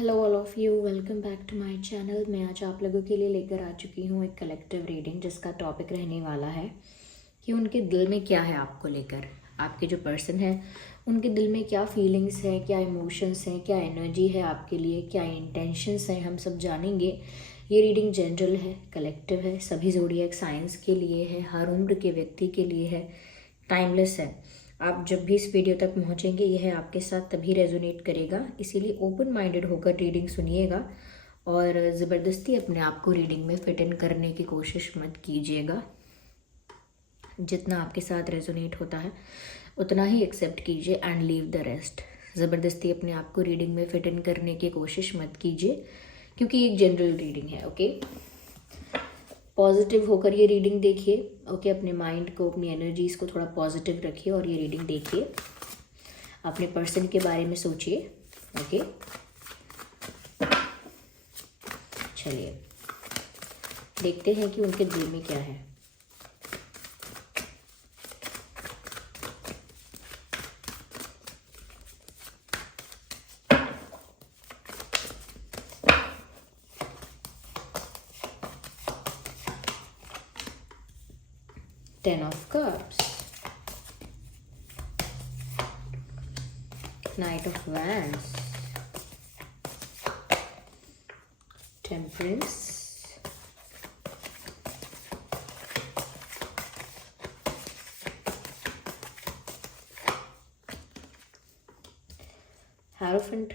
Hello all of you, welcome back to my channel. मैं आज आप लोगों के लिए लेकर आ चुकी हूँ एक कलेक्टिव रीडिंग जिसका टॉपिक रहने वाला है कि उनके दिल में क्या है आपको लेकर। आपके जो पर्सन है उनके दिल में क्या फीलिंग्स है, क्या इमोशंस हैं, क्या एनर्जी है आपके लिए, क्या इंटेंशंस हैं, हम सब जानेंगे। ये रीडिंग जनरल है, कलेक्टिव है, सभी ज़ोडिएक साइंस के लिए है, हर उम्र के व्यक्ति के लिए है, टाइमलेस है। आप जब भी इस वीडियो तक पहुंचेंगे यह आपके साथ तभी रेजोनेट करेगा, इसीलिए ओपन माइंडेड होकर रीडिंग सुनिएगा और ज़बरदस्ती अपने आप को रीडिंग में फिट इन करने की कोशिश मत कीजिएगा। जितना आपके साथ रेजोनेट होता है उतना ही एक्सेप्ट कीजिए एंड लीव द रेस्ट। ज़बरदस्ती अपने आप को रीडिंग में फिट इन करने की कोशिश मत कीजिए क्योंकि एक जनरल रीडिंग है। ओके, पॉजिटिव होकर ये रीडिंग देखिए। ओके, अपने माइंड को, अपनी एनर्जीज़ को थोड़ा पॉजिटिव रखिए और ये रीडिंग देखिए। अपने पर्सन के बारे में सोचिए। ओके, चलिए देखते हैं कि उनके दिल में क्या है। Ten of Cups, Knight of Wands, Temperance, Hierophant,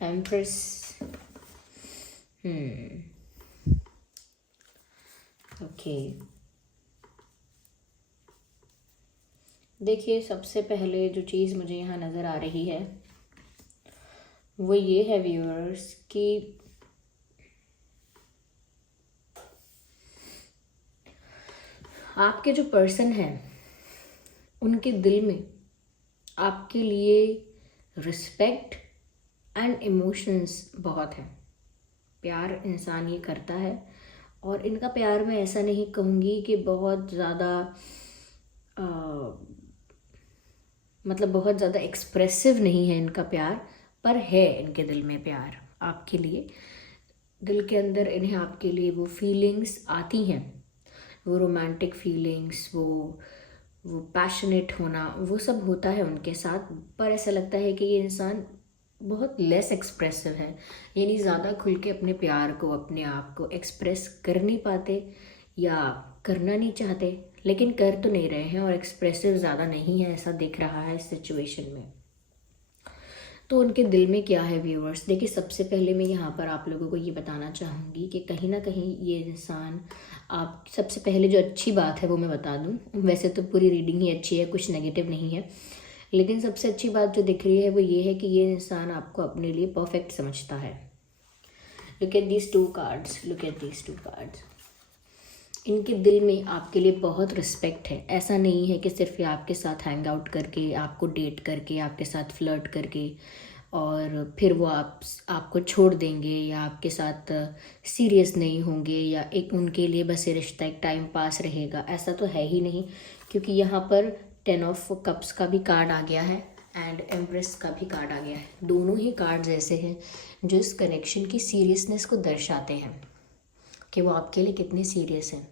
Empress, okay. देखिए, सबसे पहले जो चीज़ मुझे यहाँ नज़र आ रही है वो ये है व्यूअर्स कि आपके जो पर्सन है उनके दिल में आपके लिए रिस्पेक्ट एंड इमोशंस बहुत है। प्यार इंसान ये करता है और इनका प्यार मैं ऐसा नहीं कहूँगी कि बहुत ज़्यादा मतलब बहुत ज़्यादा एक्सप्रेसिव नहीं है इनका प्यार, पर है इनके दिल में प्यार आपके लिए। दिल के अंदर इन्हें आपके लिए वो फीलिंग्स आती हैं, वो रोमांटिक फीलिंग्स, वो पैशनेट होना, वो सब होता है उनके साथ। पर ऐसा लगता है कि ये इंसान बहुत लेस एक्सप्रेसिव है, यानी ज़्यादा खुल के अपने प्यार को, अपने आप को एक्सप्रेस कर नहीं पाते या करना नहीं चाहते, लेकिन कर तो नहीं रहे हैं और एक्सप्रेसिव ज़्यादा नहीं है, ऐसा दिख रहा है इस सिचुएशन में। तो उनके दिल में क्या है व्यूअर्स, देखिए सबसे पहले मैं यहाँ पर आप लोगों को ये बताना चाहूँगी कि कहीं ना कहीं ये इंसान, आप सबसे पहले जो अच्छी बात है वो मैं बता दूँ। वैसे तो पूरी रीडिंग ही अच्छी है, कुछ नेगेटिव नहीं है, लेकिन सबसे अच्छी बात जो दिख रही है वो ये है कि ये इंसान आपको अपने लिए परफेक्ट समझता है। Look at these two cards, look at these two cards. इनके दिल में आपके लिए बहुत रिस्पेक्ट है। ऐसा नहीं है कि सिर्फ ये आपके साथ हैंग आउट करके, आपको डेट करके, आपके साथ फ्लर्ट करके और फिर वो आपको छोड़ देंगे या आपके साथ सीरियस नहीं होंगे या एक उनके लिए बस ये रिश्ता एक टाइम पास रहेगा, ऐसा तो है ही नहीं। क्योंकि यहाँ पर 10 ऑफ कप्स का भी कार्ड आ गया है एंड एम्प्रेस का भी कार्ड आ गया है। दोनों ही कार्ड्स ऐसे हैं जो इस कनेक्शन की सीरियसनेस को दर्शाते हैं कि वो आपके लिए कितने सीरियस हैं।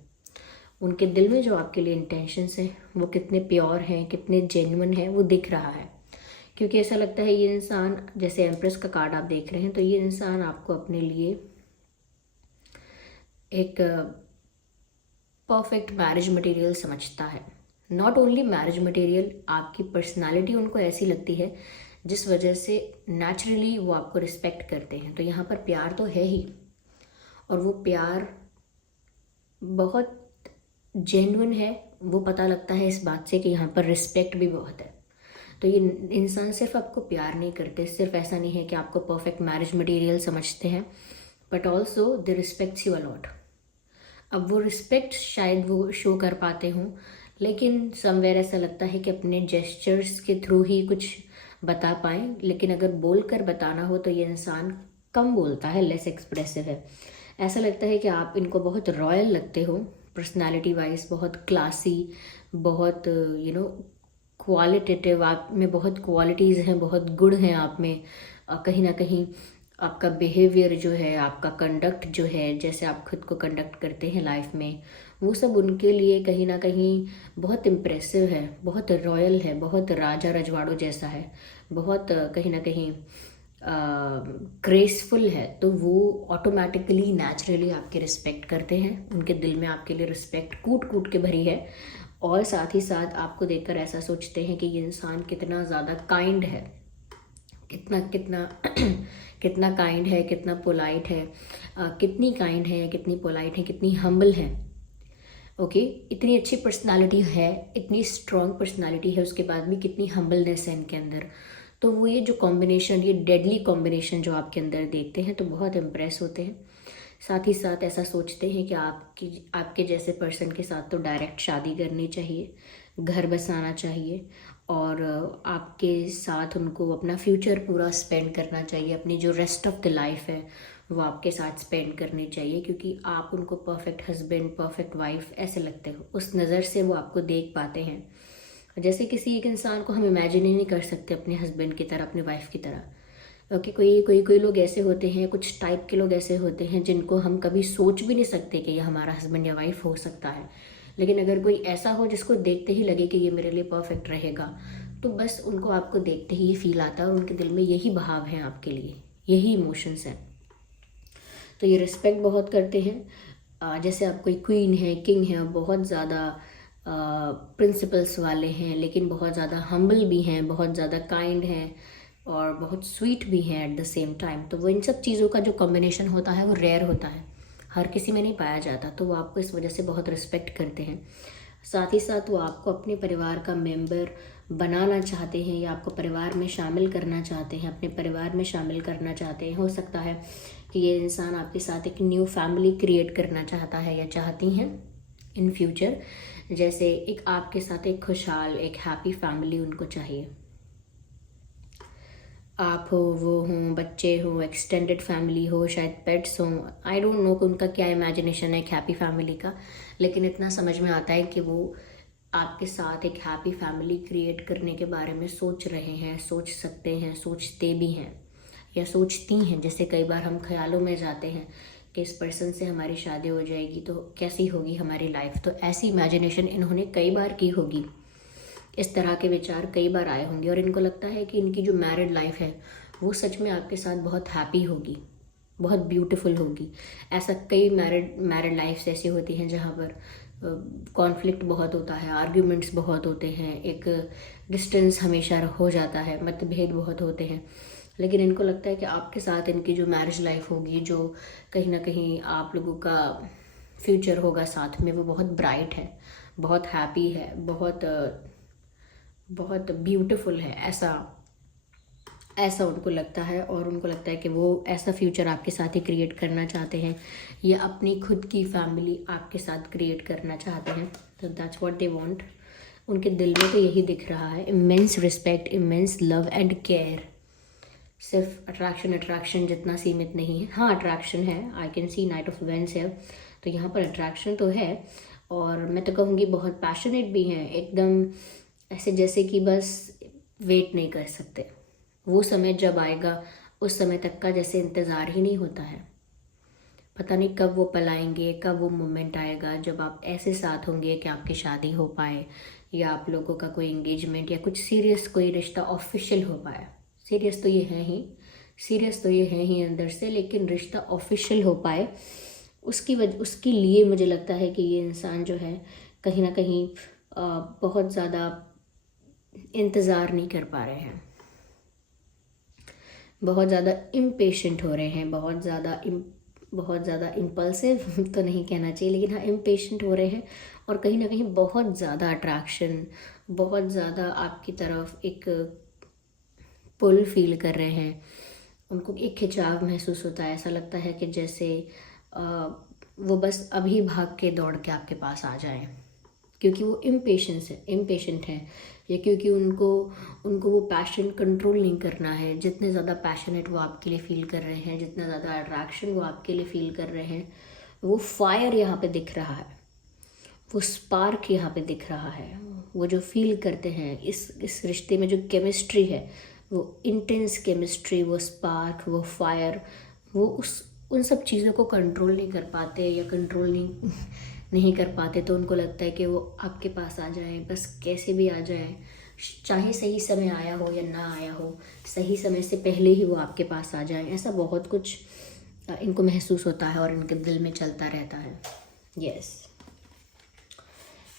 उनके दिल में जो आपके लिए इंटेंशंस हैं वो कितने प्योर हैं, कितने जेन्युइन हैं, वो दिख रहा है। क्योंकि ऐसा लगता है ये इंसान, जैसे एम्प्रेस का कार्ड आप देख रहे हैं, तो ये इंसान आपको अपने लिए एक परफेक्ट मैरिज मटेरियल समझता है। नॉट ओनली मैरिज मटेरियल, आपकी पर्सनालिटी उनको ऐसी लगती है जिस वजह से नेचुरली वो आपको रिस्पेक्ट करते हैं। तो यहाँ पर प्यार तो है ही, और वो प्यार बहुत जेन्युइन है। वो पता लगता है इस बात से कि यहाँ पर रिस्पेक्ट भी बहुत है। तो ये इंसान सिर्फ आपको प्यार नहीं करते, सिर्फ ऐसा नहीं है कि आपको परफेक्ट मैरिज मटेरियल समझते हैं, but also they respects you a lot. अब वो रिस्पेक्ट शायद वो शो कर पाते हों, लेकिन समवेयर ऐसा लगता है कि अपने जेस्चर्स के थ्रू ही कुछ बता पाएँ। लेकिन अगर बोल कर बताना हो तो ये इंसान कम बोलता है, लेस एक्सप्रेसिव है। ऐसा लगता है कि आप इनको बहुत रॉयल लगते हो, पर्सनालिटी वाइज बहुत क्लासी, बहुत क्वालिटेटिव, आप में बहुत क्वालिटीज़ हैं, बहुत गुण हैं आप में। कहीं ना कहीं आपका बिहेवियर जो है, आपका कंडक्ट जो है, जैसे आप खुद को कंडक्ट करते हैं लाइफ में, वो सब उनके लिए कहीं ना कहीं बहुत इम्प्रेसिव है, बहुत रॉयल है, बहुत राजा रजवाड़ों जैसा है, बहुत कहीं ना कहीं ग्रेसफुल है। तो वो ऑटोमेटिकली नेचुरली आपके रिस्पेक्ट करते हैं, उनके दिल में आपके लिए रिस्पेक्ट कूट कूट के भरी है। और साथ ही साथ आपको देखकर ऐसा सोचते हैं कि ये इंसान कितना ज़्यादा काइंड है, कितना कितना कितना काइंड है, कितना पोलाइट है, कितनी काइंड है, कितनी पोलाइट है, कितनी हम्बल है। ओके, इतनी अच्छी पर्सनालिटी है, इतनी स्ट्रॉन्ग पर्सनालिटी है, उसके बाद भी कितनी हम्बलनेस है इनके अंदर। तो वो ये जो कॉम्बिनेशन, ये डेडली कॉम्बिनेशन जो आपके अंदर देखते हैं तो बहुत इम्प्रेस होते हैं। साथ ही साथ ऐसा सोचते हैं कि आपके जैसे पर्सन के साथ तो डायरेक्ट शादी करनी चाहिए, घर बसाना चाहिए, और आपके साथ उनको अपना फ्यूचर पूरा स्पेंड करना चाहिए, अपनी जो रेस्ट ऑफ द लाइफ है वो आपके साथ स्पेंड करनी चाहिए, क्योंकि आप उनको परफेक्ट हस्बैंड, परफेक्ट वाइफ ऐसे लगते हो। उस नज़र से वो आपको देख पाते हैं। जैसे किसी एक इंसान को हम इमेजिन ही नहीं कर सकते अपने हस्बैंड की तरह, अपनी वाइफ की तरह। ओके, कोई लोग ऐसे होते हैं, कुछ टाइप के लोग ऐसे होते हैं जिनको हम कभी सोच भी नहीं सकते कि ये हमारा हस्बैंड या वाइफ हो सकता है। लेकिन अगर कोई ऐसा हो जिसको देखते ही लगे कि ये मेरे लिए परफेक्ट रहेगा, तो बस उनको आपको देखते ही ये फील आता है और उनके दिल में यही भाव हैं आपके लिए, यही इमोशंस हैं। तो ये रिस्पेक्ट बहुत करते हैं। जैसे आप कोई क्वीन है, किंग है, बहुत ज़्यादा प्रिंसिपल्स वाले हैं, लेकिन बहुत ज़्यादा हम्बल भी हैं, बहुत ज़्यादा काइंड हैं और बहुत स्वीट भी हैं एट द सेम टाइम। तो वो इन सब चीज़ों का जो कॉम्बिनेशन होता है वो रेयर होता है, हर किसी में नहीं पाया जाता। तो वो आपको इस वजह से बहुत रिस्पेक्ट करते हैं। साथ ही साथ वो आपको अपने परिवार का मेंबर बनाना चाहते हैं या आपको परिवार में शामिल करना चाहते हैं, अपने परिवार में शामिल करना चाहते हैं। हो सकता है कि ये इंसान आपके साथ एक न्यू फैमिली क्रिएट करना चाहता है या चाहती हैं इन फ्यूचर। जैसे एक आपके साथ एक खुशहाल, एक हैप्पी फैमिली उनको चाहिए। आप हो, वो हों, बच्चे हों, एक्सटेंडेड फैमिली हो, शायद पेट्स हों, आई डोंट नो कि उनका क्या इमेजिनेशन है एक हैप्पी फैमिली का। लेकिन इतना समझ में आता है कि वो आपके साथ एक हैप्पी फैमिली क्रिएट करने के बारे में सोच रहे हैं, सोच सकते हैं, सोचते भी हैं या सोचती हैं। जैसे कई बार हम ख्यालों में जाते हैं कि इस पर्सन से हमारी शादी हो जाएगी तो कैसी होगी हमारी लाइफ। तो ऐसी इमेजिनेशन इन्होंने कई बार की होगी, इस तरह के विचार कई बार आए होंगे और इनको लगता है कि इनकी जो मैरिड लाइफ है वो सच में आपके साथ बहुत हैप्पी होगी, बहुत ब्यूटीफुल होगी। ऐसा कई मैरिड लाइफ्स ऐसी होती हैं जहाँ पर कॉन्फ्लिक्ट बहुत होता है, आर्ग्यूमेंट्स बहुत होते हैं, एक डिस्टेंस हमेशा हो जाता है, मतभेद बहुत होते हैं। लेकिन इनको लगता है कि आपके साथ इनकी जो मैरिज लाइफ होगी, जो कहीं ना कहीं आप लोगों का फ्यूचर होगा साथ में, वो बहुत ब्राइट है, बहुत हैप्पी है, बहुत ब्यूटीफुल है। ऐसा उनको लगता है और उनको लगता है कि वो ऐसा फ्यूचर आपके साथ ही क्रिएट करना चाहते हैं या अपनी खुद की फैमिली आपके साथ क्रिएट करना चाहते हैं। तो दैट्स व्हाट दे वांट। उनके दिल में तो यही दिख रहा है, immense respect, immense love and care. सिर्फ अट्रैक्शन जितना सीमित नहीं है। हाँ, अट्रैक्शन है, I can see night of veins है, तो यहाँ पर अट्रैक्शन तो है। और मैं तो कहूँगी बहुत पैशनेट भी हैं, एकदम ऐसे जैसे कि बस वेट नहीं कर सकते। वो समय जब आएगा उस समय तक का जैसे इंतज़ार ही नहीं होता है। पता नहीं कब वो पल आएंगे, कब वो मोमेंट आएगा जब आप ऐसे साथ होंगे कि आपकी शादी हो पाए या आप लोगों का कोई एंगेजमेंट या कुछ सीरियस कोई रिश्ता ऑफिशियल हो पाए। सीरियस तो ये है ही अंदर से, लेकिन रिश्ता ऑफिशियल हो पाए उसके लिए मुझे लगता है कि ये इंसान जो है कहीं ना कहीं बहुत ज़्यादा इंतज़ार नहीं कर पा रहे हैं, बहुत ज़्यादा इम्पेशेंट हो रहे हैं, बहुत ज़्यादा इम्पल्सिव तो नहीं कहना चाहिए, लेकिन हाँ इम्पेशेंट हो रहे हैं। और कहीं ना कहीं बहुत ज़्यादा अट्रैक्शन, बहुत ज़्यादा आपकी तरफ एक पुल फील कर रहे हैं। उनको एक खिंचाव महसूस होता है, ऐसा लगता है कि जैसे वो बस अभी भाग के दौड़ के आपके पास आ जाए, क्योंकि वो इम्पेशेंट है या क्योंकि उनको वो पैशन कंट्रोल नहीं करना है। जितने ज़्यादा पैशनेट वो आपके लिए फील कर रहे हैं, जितना ज़्यादा अट्रैक्शन वो आपके लिए फील कर रहे हैं, वो फायर यहाँ पे दिख रहा है। वो स्पार्क यहाँ पे दिख रहा है, वो जो फील करते हैं इस रिश्ते में जो केमिस्ट्री है, वो इंटेंस केमिस्ट्री, वो स्पार्क, वो फायर, वो उन सब चीज़ों को कंट्रोल नहीं कर पाते या कंट्रोल नहीं कर पाते। तो उनको लगता है कि वो आपके पास आ जाए, बस कैसे भी आ जाए, चाहे सही समय आया हो या ना आया हो, सही समय से पहले ही वो आपके पास आ जाए। ऐसा बहुत कुछ इनको महसूस होता है और इनके दिल में चलता रहता है। यस,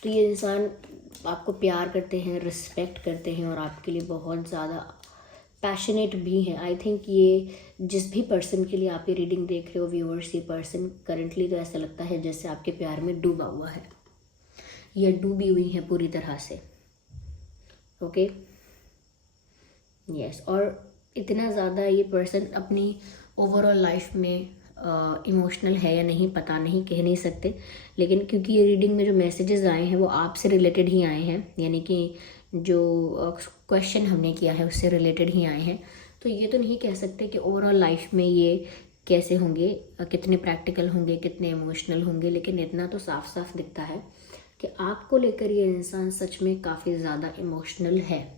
तो ये इंसान आपको प्यार करते हैं, रिस्पेक्ट करते हैं और आपके लिए बहुत ज़्यादा पैशनेट भी हैं। आई थिंक ये जिस भी पर्सन के लिए आप ये रीडिंग देख रहे हो व्यूअर्स, ये पर्सन करंटली तो ऐसा लगता है जैसे आपके प्यार में डूबा हुआ है या डूबी हुई है पूरी तरह से। ओके, यस, और इतना ज़्यादा ये पर्सन अपनी ओवरऑल लाइफ में इमोशनल है या नहीं पता नहीं, कह नहीं सकते, लेकिन क्योंकि ये रीडिंग में जो मैसेजेस आए हैं वो आपसे रिलेटेड ही आए हैं, यानी कि जो क्वेश्चन हमने किया है उससे रिलेटेड ही आए हैं। तो ये तो नहीं कह सकते कि ओवरऑल लाइफ में ये कैसे होंगे, कितने प्रैक्टिकल होंगे, कितने इमोशनल होंगे, लेकिन इतना तो साफ साफ दिखता है कि आपको लेकर ये इंसान सच में काफ़ी ज़्यादा इमोशनल है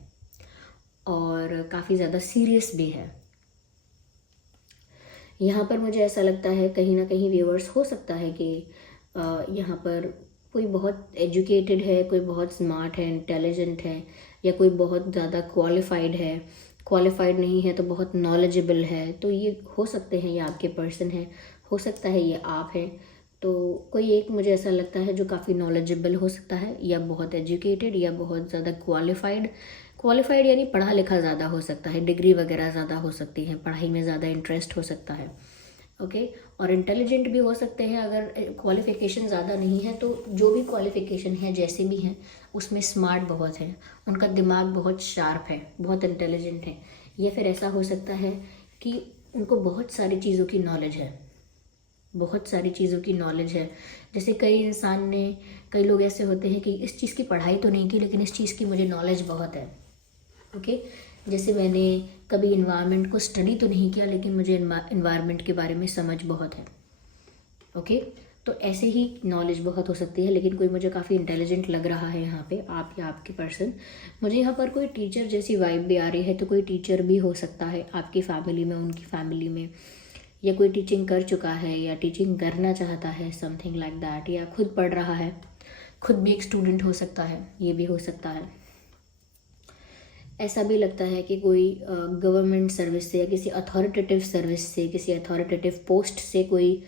और काफ़ी ज़्यादा सीरियस भी है। यहाँ पर मुझे ऐसा लगता है कहीं ना कहीं व्यूअर्स, हो सकता है कि यहाँ पर कोई बहुत एजुकेटेड है, कोई बहुत स्मार्ट है, इंटेलिजेंट है, या कोई बहुत ज़्यादा क्वालिफाइड है, क्वालिफाइड नहीं है तो बहुत नॉलेजेबल है। तो ये हो सकते हैं ये आपके पर्सन है, हो सकता है ये आप हैं। तो कोई एक मुझे ऐसा लगता है जो काफ़ी नॉलेजेबल हो सकता है, या बहुत एजुकेटेड, या बहुत ज़्यादा क्वालिफाइड यानी पढ़ा लिखा ज़्यादा हो सकता है, डिग्री वगैरह ज़्यादा हो सकती है, पढ़ाई में ज़्यादा इंटरेस्ट हो सकता है। ओके, और इंटेलिजेंट भी हो सकते हैं। अगर क्वालिफ़िकेशन ज़्यादा नहीं है तो जो भी क्वालिफ़िकेशन है जैसे भी हैं उसमें स्मार्ट बहुत है, उनका दिमाग बहुत शार्प है, बहुत इंटेलिजेंट है। या फिर ऐसा हो सकता है कि उनको बहुत सारी चीज़ों की नॉलेज है, बहुत सारी चीज़ों की नॉलेज है। जैसे कई लोग ऐसे होते हैं कि इस चीज़ की पढ़ाई तो नहीं की लेकिन इस चीज़ की मुझे नॉलेज बहुत है। ओके, जैसे मैंने कभी इन्वायरमेंट को स्टडी तो नहीं किया लेकिन मुझे इन्वायरमेंट के बारे में समझ बहुत है। ओके, तो ऐसे ही नॉलेज बहुत हो सकती है। लेकिन कोई मुझे काफ़ी इंटेलिजेंट लग रहा है यहाँ पे, आप या आपके पर्सन। मुझे यहाँ पर कोई टीचर जैसी वाइब भी आ रही है, तो कोई टीचर भी हो सकता है आपकी फैमिली में, उनकी फैमिली में, या कोई टीचिंग कर चुका है या टीचिंग करना चाहता है, समथिंग लाइक दैट, या खुद पढ़ रहा है, खुद भी एक स्टूडेंट हो सकता है, ये भी हो सकता है। ऐसा भी लगता है कि कोई गवर्नमेंट सर्विस से या किसी अथॉरिटेटिव सर्विस से, किसी अथॉरिटेटिव पोस्ट से कोई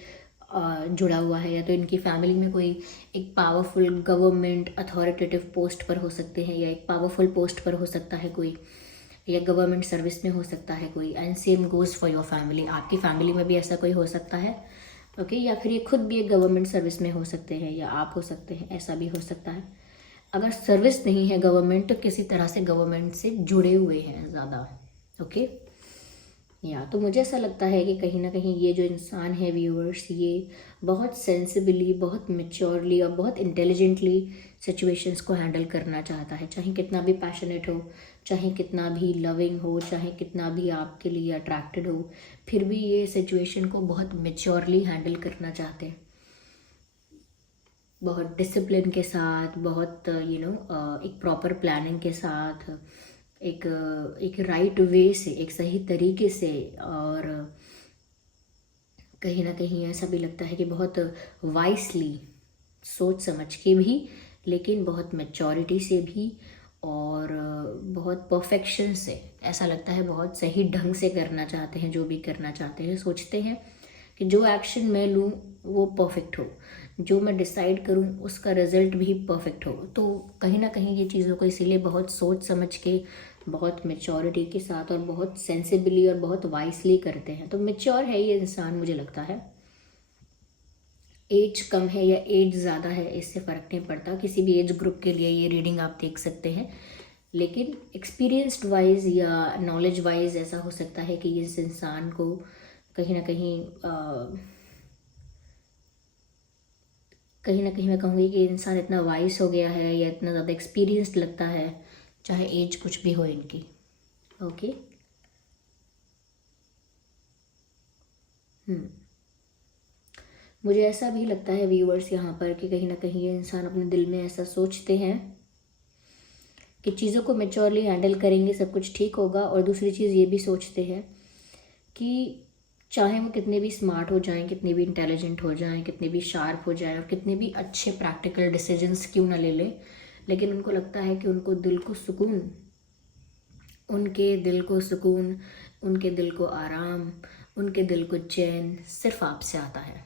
जुड़ा हुआ है, या तो इनकी फैमिली में कोई एक पावरफुल गवर्नमेंट अथॉरिटेटिव पोस्ट पर हो सकते हैं, या एक पावरफुल पोस्ट पर हो सकता है कोई, या गवर्नमेंट सर्विस में हो सकता है कोई। And same goes for your family, आपकी फैमिली में भी ऐसा कोई हो सकता है। ओके, या फिर ये खुद भी एक गवर्नमेंट सर्विस में हो सकते हैं, या आप हो सकते हैं, ऐसा भी हो सकता है। अगर सर्विस नहीं है गवर्नमेंट तो किसी तरह से गवर्नमेंट से जुड़े हुए हैं ज़्यादा। ओके, या तो मुझे ऐसा लगता है कि कहीं ना कहीं ये जो इंसान है व्यूअर्स, ये बहुत सेंसिबली, बहुत मेच्योरली और बहुत इंटेलिजेंटली सिचुएशंस को हैंडल करना चाहता है। चाहे कितना भी पैशनेट हो, चाहे कितना भी लविंग हो, चाहे कितना भी आपके लिए अट्रैक्टेड हो, फिर भी ये सिचुएशन को बहुत मेच्योरली हैंडल करना चाहते हैं, बहुत डिसिप्लिन के साथ, बहुत एक प्रॉपर प्लानिंग के साथ, एक राइट वे से, एक सही तरीके से। और कहीं ना कहीं ऐसा भी लगता है कि बहुत वाइसली, सोच समझ के भी, लेकिन बहुत मैच्योरिटी से भी, और बहुत परफेक्शन से, ऐसा लगता है बहुत सही ढंग से करना चाहते हैं। जो भी करना चाहते हैं, सोचते हैं कि जो एक्शन मैं लूँ वो परफेक्ट हो, जो मैं डिसाइड करूँ उसका रिजल्ट भी परफेक्ट हो। तो कहीं ना कहीं ये चीज़ों को इसीलिए बहुत सोच समझ के, बहुत मेच्योरिटी के साथ और बहुत सेंसिबली और बहुत वाइसली करते हैं। तो मेच्योर है ये इंसान, मुझे लगता है। एज कम है या एज ज़्यादा है इससे फ़र्क नहीं पड़ता, किसी भी एज ग्रुप के लिए ये रीडिंग आप देख सकते हैं। लेकिन एक्सपीरियंस्ड वाइज या नॉलेज वाइज ऐसा हो सकता है कि इस इंसान को कहीं ना कहीं मैं कहूँगी कि इंसान इतना वाइस हो गया है या इतना ज़्यादा एक्सपीरियंस्ड लगता है, चाहे एज कुछ भी हो इनकी। ओके, मुझे ऐसा भी लगता है व्यूअर्स यहाँ पर कि कहीं ना कहीं ये इंसान अपने दिल में ऐसा सोचते हैं कि चीज़ों को मैच्योरली हैंडल करेंगे सब कुछ ठीक होगा, और दूसरी चीज़ ये भी सोचते हैं कि चाहे वो कितने भी स्मार्ट हो जाएं, कितने भी इंटेलिजेंट हो जाएं, कितने भी शार्प हो जाएं और कितने भी अच्छे प्रैक्टिकल डिसीजंस क्यों ना ले लें, लेकिन उनको लगता है कि उनको दिल को सुकून, उनके दिल को सुकून, उनके दिल को आराम, उनके दिल को चैन सिर्फ आपसे आता है।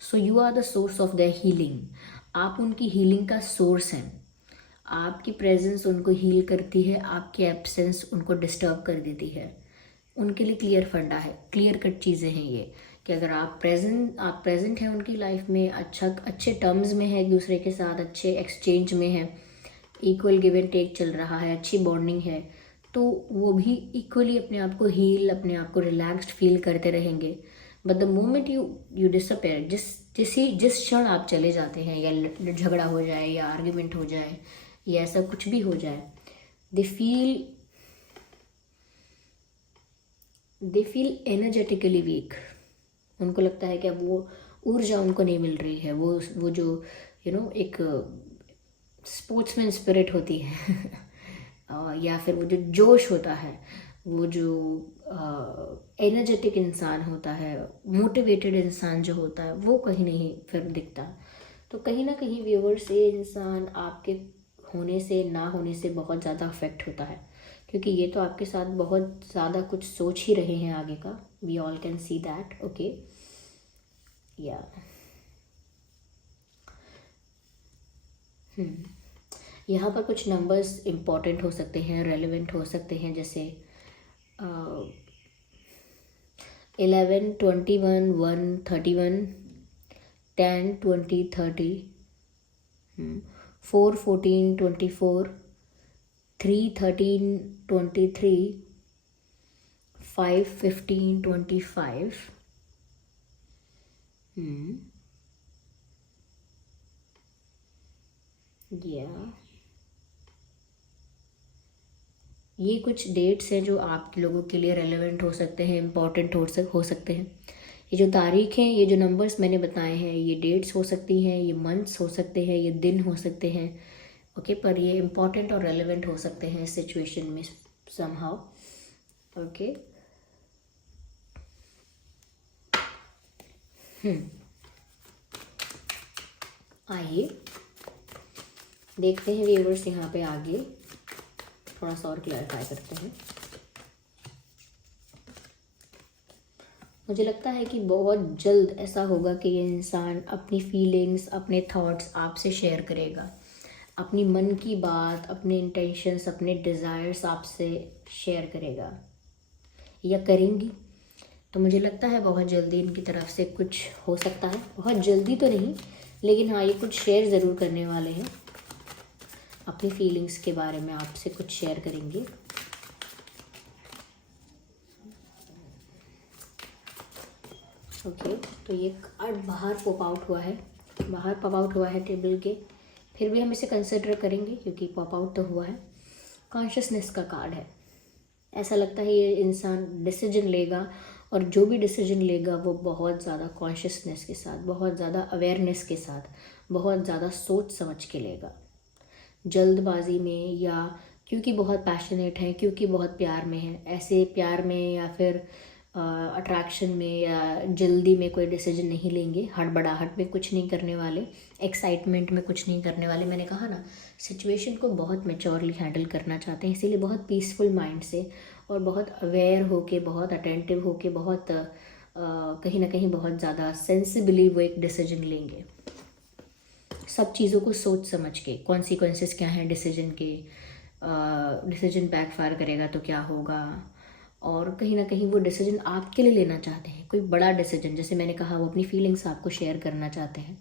So you are the source of their healing. आप उनकी हीलिंग का सोर्स हैं। आपकी प्रेजेंस उनको हील करती है, आपकी एब्सेंस उनको डिस्टर्ब कर देती है। उनके लिए क्लियर फंडा है, क्लियर कट चीज़ें हैं ये, कि अगर आप प्रेजेंट हैं उनकी लाइफ में, अच्छे टर्म्स में है, एक दूसरे के साथ अच्छे एक्सचेंज में है, इक्वल गिव एंड टेक चल रहा है, अच्छी बॉन्डिंग है, तो वो भी इक्वली अपने आप को हील, अपने आप को रिलैक्स्ड फील करते रहेंगे। But the moment you disappear, जिस क्षण आप चले जाते हैं, या झगड़ा हो जाए, या आर्ग्यूमेंट हो जाए, या ऐसा कुछ भी हो जाए, दे फील एनर्जेटिकली वीक। उनको लगता है कि अब वो ऊर्जा उनको नहीं मिल रही है, वो जो एक स्पोर्ट्समैन स्पिरिट होती है या फिर वो जो जोश होता है, वो जो एनर्जेटिक इंसान होता है, मोटिवेटेड इंसान जो होता है, वो कहीं नहीं फिर दिखता। तो कहीं ना कहीं व्यूअर्स, ये इंसान आपके होने से ना होने से बहुत ज़्यादा अफेक्ट होता है, क्योंकि ये तो आपके साथ बहुत ज़्यादा कुछ सोच ही रहे हैं आगे का। We all can see that. Okay, या यहाँ पर कुछ नंबर्स इम्पॉर्टेंट हो सकते हैं, रेलिवेंट हो सकते हैं, जैसे 11, 21, 1, 31, 10, 20, 30, 4, 14, 24, 3, 13, 23, 5, 15, 25, ये कुछ डेट्स हैं जो आप लोगों के लिए रेलेवेंट हो सकते हैं, इम्पॉर्टेंट हो सकते हैं। ये जो तारीख हैं, ये जो नंबर्स मैंने बताए हैं, ये डेट्स हो सकती हैं, ये मंथ्स हो सकते हैं, ये दिन हो सकते हैं। ओके, पर ये इम्पॉर्टेंट और रेलेवेंट हो सकते हैं इस सिचुएशन में समहाउ। ओके, आइए देखते हैं व्यूअर्स, यहाँ पे आगे थोड़ा सा और क्लैरिफाई करते हैं। मुझे लगता है कि बहुत जल्द ऐसा होगा कि ये इंसान अपनी फीलिंग्स, अपने थॉट्स आपसे शेयर करेगा, अपनी मन की बात, अपने इंटेंशंस, अपने डिज़ायर्स आपसे शेयर करेगा या करेंगी। तो मुझे लगता है बहुत जल्दी इनकी तरफ से कुछ हो सकता है, बहुत जल्दी तो नहीं, लेकिन हाँ, ये कुछ शेयर ज़रूर करने वाले हैं, अपनी फीलिंग्स के बारे में आपसे कुछ शेयर करेंगे। ओके, तो ये कार्ड बाहर पॉप आउट हुआ है टेबल के, फिर भी हम इसे कंसिडर करेंगे क्योंकि पॉप आउट तो हुआ है। कॉन्शियसनेस का कार्ड है। ऐसा लगता है ये इंसान डिसीजन लेगा, और जो भी डिसीजन लेगा वो बहुत ज़्यादा कॉन्शियसनेस के साथ, बहुत ज़्यादा अवेयरनेस के साथ, बहुत ज़्यादा सोच समझ के लेगा। जल्दबाजी में, या क्योंकि बहुत पैशनेट है, क्योंकि बहुत प्यार में है, ऐसे प्यार में या फिर अट्रैक्शन में या जल्दी में कोई डिसीजन नहीं लेंगे। हड़बड़ाहट में कुछ नहीं करने वाले, एक्साइटमेंट में कुछ नहीं करने वाले। मैंने कहा ना, सिचुएशन को बहुत मैच्योरली हैंडल करना चाहते हैं, इसीलिए बहुत पीसफुल माइंड से और बहुत अवेयर होके, बहुत अटेंटिव होके, बहुत कहीं ना कहीं बहुत ज़्यादा सेंसिबली वो एक डिसीजन लेंगे, सब चीज़ों को सोच समझ के। कॉन्सिक्वेंसेस क्या हैं डिसीजन के, डिसीजन बैकफायर करेगा तो क्या होगा, और कहीं ना कहीं वो डिसीजन आपके लिए लेना चाहते हैं, कोई बड़ा डिसीजन। जैसे मैंने कहा, वो अपनी फीलिंग्स आपको शेयर करना चाहते हैं,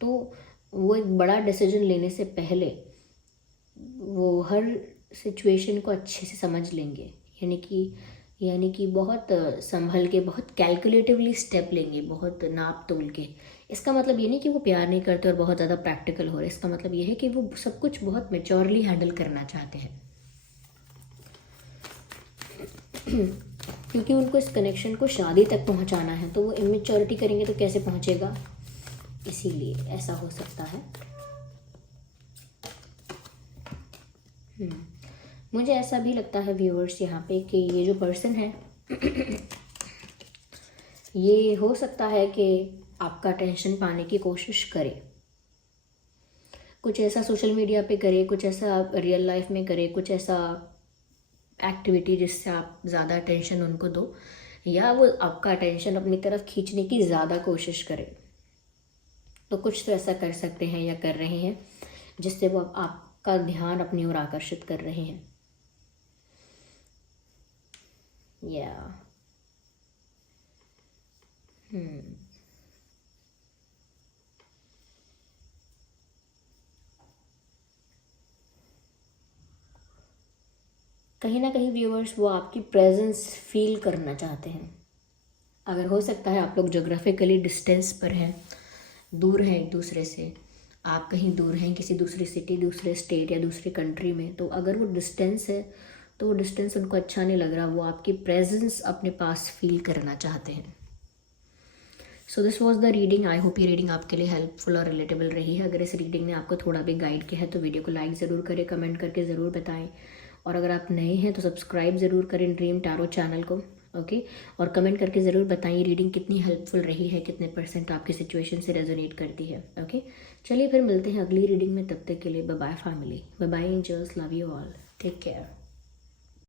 तो वो एक बड़ा डिसीजन लेने से पहले वो हर सिचुएशन को अच्छे से समझ लेंगे, यानी कि बहुत संभल के, बहुत कैलकुलेटिवली स्टेप लेंगे, बहुत नाप तोल के। इसका मतलब ये नहीं कि वो प्यार नहीं करते और बहुत ज़्यादा प्रैक्टिकल हो रहे, इसका मतलब ये है कि वो सब कुछ बहुत मैच्योरली हैंडल करना चाहते हैं। क्योंकि उनको इस कनेक्शन को शादी तक पहुंचाना है, तो वो इमेच्योरिटी करेंगे तो कैसे पहुंचेगा, इसीलिए ऐसा हो सकता है। मुझे ऐसा भी लगता है व्यूअर्स यहाँ पे कि ये जो पर्सन है ये हो सकता है कि आपका टेंशन पाने की कोशिश करे, कुछ ऐसा सोशल मीडिया पे करे, कुछ ऐसा रियल लाइफ में करे, कुछ ऐसा एक्टिविटी जिससे आप ज़्यादा टेंशन उनको दो, या वो आपका टेंशन अपनी तरफ खींचने की ज़्यादा कोशिश करे। तो कुछ तो ऐसा कर सकते हैं या कर रहे हैं जिससे वो आपका ध्यान अपनी ओर आकर्षित कर रहे हैं। या कहीं ना कहीं व्यूअर्स वो आपकी प्रेजेंस फील करना चाहते हैं। अगर हो सकता है आप लोग जोग्राफिकली डिस्टेंस पर हैं, दूर हैं एक दूसरे से, आप कहीं दूर हैं किसी दूसरी सिटी, दूसरे स्टेट या दूसरी कंट्री में, तो अगर वो डिस्टेंस है तो वो डिस्टेंस उनको अच्छा नहीं लग रहा, वो आपकी प्रेजेंस अपने पास फील करना चाहते हैं। So this was the reading. I hope ये रीडिंग आपके लिए हेल्पफुल और रिलेटेबल रही है। अगर इस रीडिंग ने आपको थोड़ा भी गाइड किया है तो वीडियो को लाइक ज़रूर करें, कमेंट करके ज़रूर बताएं, और अगर आप नए हैं तो सब्सक्राइब ज़रूर करें ड्रीम टैरो चैनल को। ओके, और कमेंट करके ज़रूर बताएं ये रीडिंग कितनी हेल्पफुल रही है, कितने % आपकी सिचुएशन से रेजोनेट करती है। ओके, चलिए फिर मिलते हैं अगली रीडिंग में, तब तक के लिए bye bye family, bye bye angels, love you all, take care.